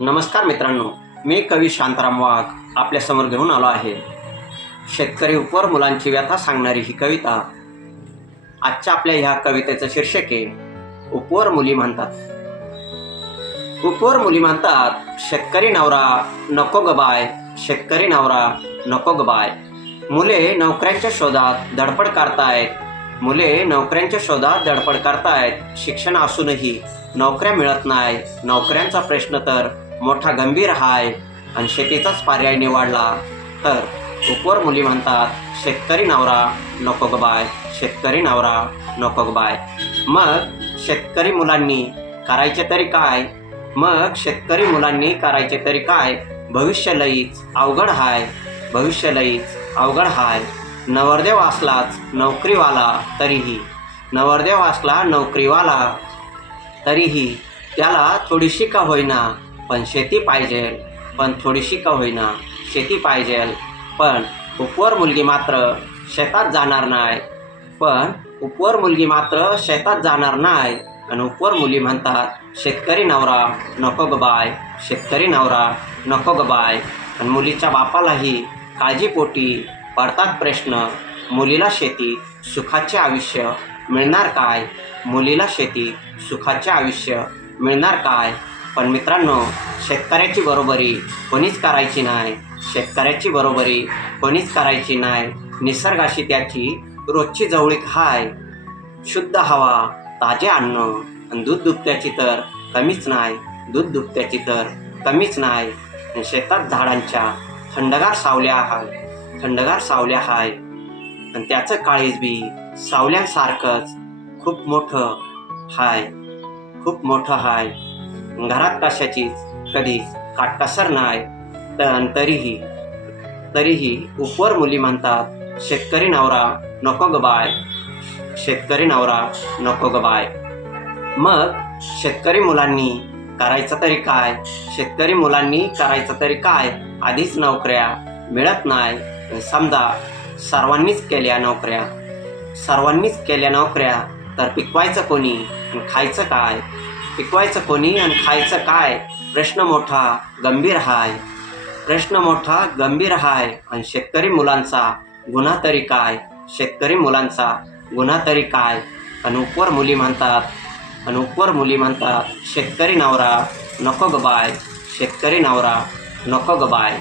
नमस्कार मित्रांनो मी कवी शांताराम वाघ आपल्यासमोर घेऊन आलो आहे. शेतकरी उपवर मुलांची व्यथा सांगणारी ही कविता आजच्या आपल्या ह्या कवितेचं शीर्षक आहे उपवर मुली म्हणतात. उपवर मुली म्हणतात शेतकरी नवरा नको गबाय बाय शेतकरी नवरा नको गबाय बाय. मुले नोकऱ्यांच्या शोधात धडपड करतायत मुले नोकऱ्यांच्या शोधात धडपड करतायत. शिक्षण असूनही नोकऱ्या मिळत नाही नोकऱ्यांचा प्रश्न तर मोठा गंभीर आहे आणि शेतीचाच पर्याय निवडला. तर उपवर मुली म्हणतात शेतकरी नवरा नको बाय. शेतकरी नवरा नको बाय. मग शेतकरी मुलांनी करायचे तरी काय? मग शेतकरी मुलांनी करायचे तरी काय? भविष्य लईच अवघड हाय. भविष्य लईच अवघड हाय. नवरदेव असलाच नोकरीवाला तरीही. नवरदेव असला नोकरीवाला तरीही. त्याला थोडीशी का होईना पण शेती पाहिजे पण थोडीशी का होईना शेती पाहिजे. पण उपवर मुलगी मात्र शेतात जाणार नाही. पण उपवर मुलगी मात्र शेतात जाणार नाही. आणि उपवर मुली म्हणतात शेतकरी नवरा नको ग बाय. शेतकरी नवरा नको ग बाय. आणि मुलीच्या बापालाही काळजीपोटी पडतात प्रश्न मुलीला शेती सुखाचे आयुष्य मिळणार काय? मुलीला शेती सुखाचे आयुष्य मिळणार काय? पण मित्रांनो शेतकऱ्याची बरोबरी कोणीच करायची नाही. शेतकऱ्याची बरोबरी कोणीच करायची नाही. निसर्गाशी त्याची रोजची जवळीक हाय. शुद्ध हवा ताजे अन्न आणि दूध दुपत्याची तर कमीच नाही. दूध दुपत्याची तर कमीच नाही. आणि शेतात झाडांच्या थंडगार सावल्या हाय. थंडगार सावल्या हाय. आणि त्याचं काळीज बी सावल्यांसारखंच खूप मोठं हाय. खूप मोठं हाय. घरात कशाचीच कधीच काटकसर नाही तर तरीही तरीही उपवर मुली म्हणतात शेतकरी नवरा नको ग बाय शेतकरी नवरा नको ग बाय. मग शेतकरी मुलांनी करायचं तरी काय शेतकरी मुलांनी करायचं तरी काय आधीच नोकऱ्या मिळत नाही. समजा सर्वांनीच केल्या नोकऱ्या सर्वांनीच केल्या नोकऱ्या तर पिकवायचं कोणी खायचं काय? पिकवायचं कोणी आणि खायचं काय? प्रश्न मोठा गंभीर हाय. प्रश्न मोठा गंभीर हाय. आणि शेतकरी मुलांचा गुन्हा तरी काय? शेतकरी मुलांचा गुन्हा तरी काय? आणि उपवर मुली म्हणतात आणि उपवर मुली म्हणतात शेतकरी नवरा नको गबाय बाय. शेतकरी नवरा नको गबाय बाय.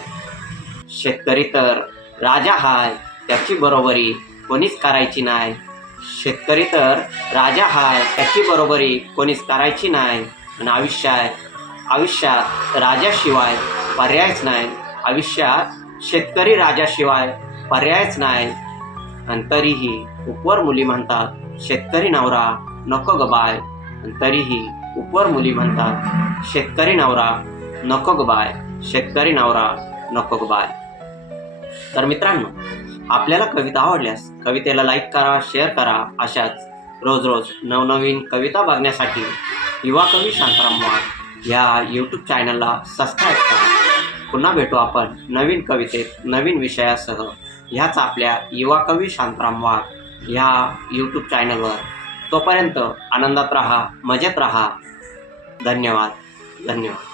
शेतकरी तर राजा हाय त्याची बरोबरी कोणीच करायची नाही. शेतकरी तर राजा हाय त्याची बरोबरी कोणीच करायची नाही. आणि आयुष्यात आयुष्यात राजाशिवाय पर्यायच नाही. आयुष्यात शेतकरी राजाशिवाय पर्यायच नाही. आणि तरीही उपवर मुली म्हणतात शेतकरी नवरा नको गबाय बाय. आणि तरीही उपवर मुली म्हणतात शेतकरी नवरा नको गबाय बाय. शेतकरी नवरा नको गबाय बाय. तर मित्रांनो आपल्याला कविता आवडल्यास कवितेला लाईक करा शेअर करा. अशाच रोज रोज नवनवीन कविता बघण्यासाठी युवा कवी शांताराम वाघ या यूट्यूब चॅनलला सबस्क्राईब करा. पुन्हा भेटू आपण नवीन कवितेत नवीन विषयासह. ह्याच आपल्या युवा कवी शांताराम वाघ ह्या यूट्यूब चॅनलवर तोपर्यंत आनंदात राहा मजेत राहा. धन्यवाद. धन्यवाद.